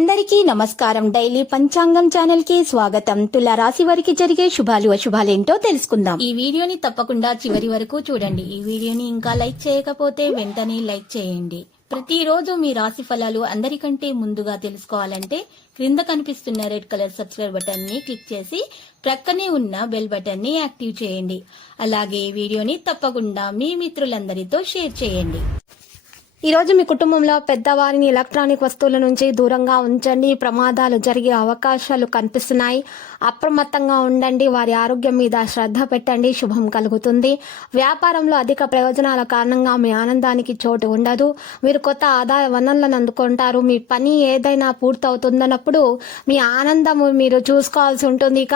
అందరికీ నమస్కారం. డైలీ పంచాంగం ఛానల్ కి స్వాగతం. తుల రాశి వారికి జరిగే శుభాలు అశుభాలేంటో తెలుసుకుందాం. ఈ వీడియోని తప్పకుండా చివరి వరకు చూడండి. ఈ వీడియోని ఇంకా లైక్ చేయకపోతే వెంటనే లైక్ చేయండి. ప్రతిరోజు మీ రాశి ఫలాలు అందరికంటే ముందుగా తెలుసుకోవాలంటే క్రింద కనిపిస్తున్న రెడ్ కలర్ సబ్స్క్రైబ్ బటన్ ని క్లిక్ చేసి ప్రక్కనే ఉన్న బెల్ బటన్ ని యాక్టివ్ చేయండి. అలాగే ఈ వీడియోని తప్పకుండా మీ మిత్రులందరితో షేర్ చేయండి. ఈ రోజు మీ కుటుంబంలో పెద్దవారిని ఎలక్ట్రానిక్ వస్తువుల నుంచి దూరంగా ఉంచండి. ప్రమాదాలు జరిగే అవకాశాలు కనిపిస్తున్నాయి. అప్రమత్తంగా ఉండండి. వారి ఆరోగ్యం మీద శ్రద్ధ పెట్టండి. శుభం కలుగుతుంది. వ్యాపారంలో అధిక ప్రయోజనాల కారణంగా మీ ఆనందానికి చోటు ఉండదు. మీరు కొత్త ఆదాయ వనరులను అందుకుంటారు. మీ పని ఏదైనా పూర్తవుతుందన్నప్పుడు మీ ఆనందము మీరు చూసుకోవాల్సి ఉంటుంది. ఇక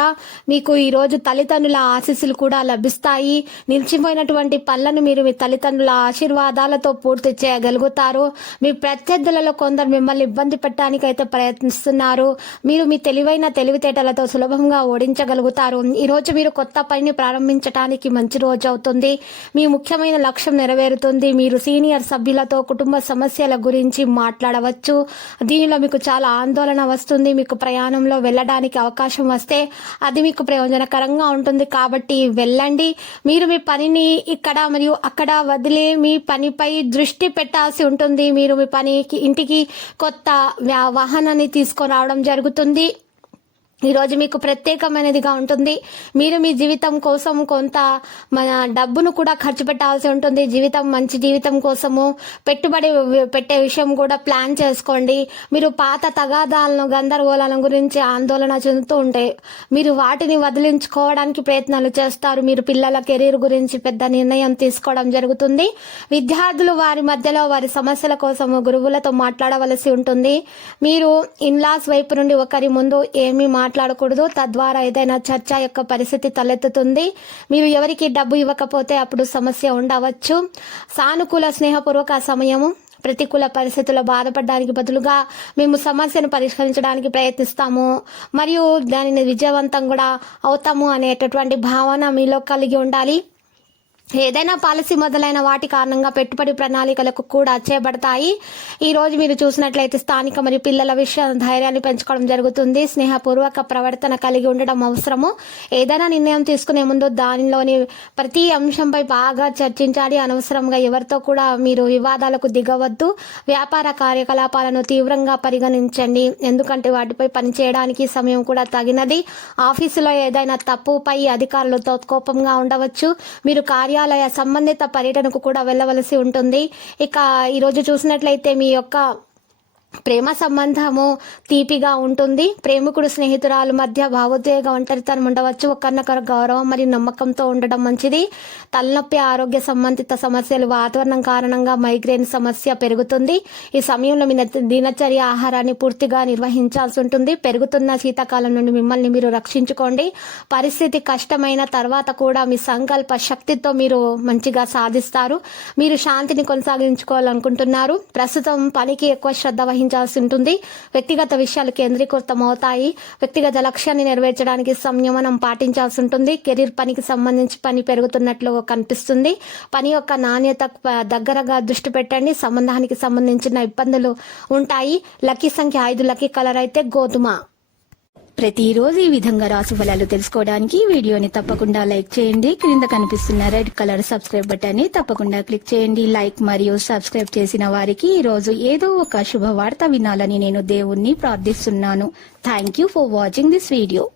మీకు ఈ రోజు తల్లిదండ్రుల ఆశీస్సులు కూడా లభిస్తాయి. నిలిచిపోయినటువంటి పనులను మీరు మీ తల్లిదండ్రుల ఆశీర్వాదాలతో పూర్తి చేయగలరు. మీ ప్రత్యర్థులలో కొందరు మిమ్మల్ని ఇబ్బంది పెట్టడానికి అయితే ప్రయత్నిస్తున్నారు. మీరు మీ తెలివితేటలతో సులభంగా ఓడించగలుగుతారు. ఈ రోజు మీరు కొత్త పనిని ప్రారంభించడానికి మంచి రోజు అవుతుంది. మీ ముఖ్యమైన లక్ష్యం నెరవేరుతుంది. మీరు సీనియర్ సభ్యులతో కుటుంబ సమస్యల గురించి మాట్లాడవచ్చు. దీనిలో మీకు చాలా ఆందోళన వస్తుంది. మీకు ప్రయాణంలో వెళ్ళడానికి అవకాశం వస్తే అది మీకు ప్రయోజనకరంగా ఉంటుంది. కాబట్టి వెళ్ళండి. మీరు మీ పనిని ఇక్కడ మరియు అక్కడ వదిలే మీ పనిపై దృష్టి పెట్టాల్సి ఉంటుంది. మీరు మీ పనికి ఇంటికి కొత్త వాహనాన్ని తీసుకొని రావడం జరుగుతుంది. ఈ రోజు మీకు ప్రత్యేకమైనదిగా ఉంటుంది. మీరు మీ జీవితం కోసం కొంత మన డబ్బును కూడా ఖర్చు పెట్టాల్సి ఉంటుంది. మంచి జీవితం కోసము పెట్టుబడి పెట్టే విషయం కూడా ప్లాన్ చేసుకోండి. మీరు పాత తగాదాలను గందరగోళాల గురించి ఆందోళన చెందుతూ ఉంటే మీరు వాటిని వదిలించుకోవడానికి ప్రయత్నాలు చేస్తారు. మీరు పిల్లల కెరీర్ గురించి పెద్ద నిర్ణయం తీసుకోవడం జరుగుతుంది. విద్యార్థులు వారి మధ్యలో వారి సమస్యల కోసము గురువులతో మాట్లాడవలసి ఉంటుంది. మీరు ఇన్లాస్ వైపు నుండి ఒకరి ముందు ఏమీ మాట్లాడకూడదు. తద్వారా ఏదైనా చర్చ యొక్క పరిస్థితి తలెత్తుతుంది. మీరు ఎవరికి డబ్బు ఇవ్వకపోతే అప్పుడు సమస్య ఉండవచ్చు. సానుకూల స్నేహపూర్వక సమయము. ప్రతికూల పరిస్థితుల్లో బాధపడడానికి బదులుగా మేము సమస్యను పరిష్కరించడానికి ప్రయత్నిస్తాము మరియు దానిని విజయవంతం కూడా అవుతాము అనేటటువంటి భావన మీలో కలిగి ఉండాలి. ఏదైనా పాలసీ మొదలైన వాటి కారణంగా పెట్టుబడి ప్రణాళికలకు కూడా చేపడతాయి. ఈ రోజు మీరు చూసినట్లయితే స్థానిక మరియు పిల్లల విషయం ధైర్యాన్ని పెంచుకోవడం జరుగుతుంది. స్నేహపూర్వక ప్రవర్తన కలిగి ఉండడం అవసరము. ఏదైనా నిర్ణయం తీసుకునే ముందు దానిలోని ప్రతి అంశంపై బాగా చర్చించాలి. అనవసరంగా ఎవరితో కూడా మీరు వివాదాలకు దిగవద్దు. వ్యాపార కార్యకలాపాలను తీవ్రంగా పరిగణించండి. ఎందుకంటే వాటిపై పనిచేయడానికి సమయం కూడా తగినది. ఆఫీసులో ఏదైనా తప్పుపై అధికారులతో కోపంగా ఉండవచ్చు. మీరు కార్యాలయ సంబంధిత పర్యటనకు కూడా వెళ్ళవలసి ఉంటుంది. ఇక ఈరోజు చూసినట్లయితే మీ యొక్క ప్రేమ సంబంధము తీపిగా ఉంటుంది. ప్రేమికుడు స్నేహితురాలు మధ్య భావోద్వేగ ఒంటరితనం ఉండవచ్చు. ఒకరినొకరు గౌరవం మరియు నమ్మకంతో ఉండడం మంచిది. తలనొప్పి, ఆరోగ్య సంబంధిత సమస్యలు, వాతావరణం కారణంగా మైగ్రేన్ సమస్య పెరుగుతుంది. ఈ సమయంలో మీ దినచర్య ఆహారాన్ని పూర్తిగా నిర్వహించాల్సి ఉంటుంది. పెరుగుతున్న శీతాకాలం నుండి మిమ్మల్ని మీరు రక్షించుకోండి. పరిస్థితి కష్టమైన తర్వాత కూడా మీ సంకల్ప శక్తితో మీరు మంచిగా సాధిస్తారు. మీరు శాంతిని కొనసాగించుకోవాలనుకుంటున్నారు. ప్రస్తుతం పనికి ఎక్కువ శ్రద్ధ వహించాల్సి ఉంటుంది. వ్యక్తిగత విషయాలు కేంద్రీకృతం అవుతాయి. వ్యక్తిగత లక్ష్యాన్ని నెరవేర్చడానికి సంయమనం పాటించాల్సి ఉంటుంది. కెరీర్ పనికి సంబంధించి పని పెరుగుతున్నట్లు కనిపిస్తుంది. పని యొక్క నాణ్యత దగ్గరగా దృష్టి పెట్టండి. సంబంధానికి సంబంధించిన ఇబ్బందులు ఉంటాయి. లక్కీ సంఖ్య 5, లక్కీ కలర్ అయితే గోధుమ. ప్రతిరోజు ఈ విధంగా రాశి ఫలాలు తెలుసుకోవడానికి వీడియోని తప్పకుండా లైక్ చేయండి. క్రింద కనిపిస్తున్న రెడ్ కలర్ సబ్స్క్రైబ్ బటన్ ని తప్పకుండా క్లిక్ చేయండి. లైక్ మరియు సబ్స్క్రైబ్ చేసిన వారికి ఈ రోజు ఏదో ఒక శుభవార్త వినాలని నేను దేవుణ్ణి ప్రార్థిస్తున్నాను. Thank you for watching this video.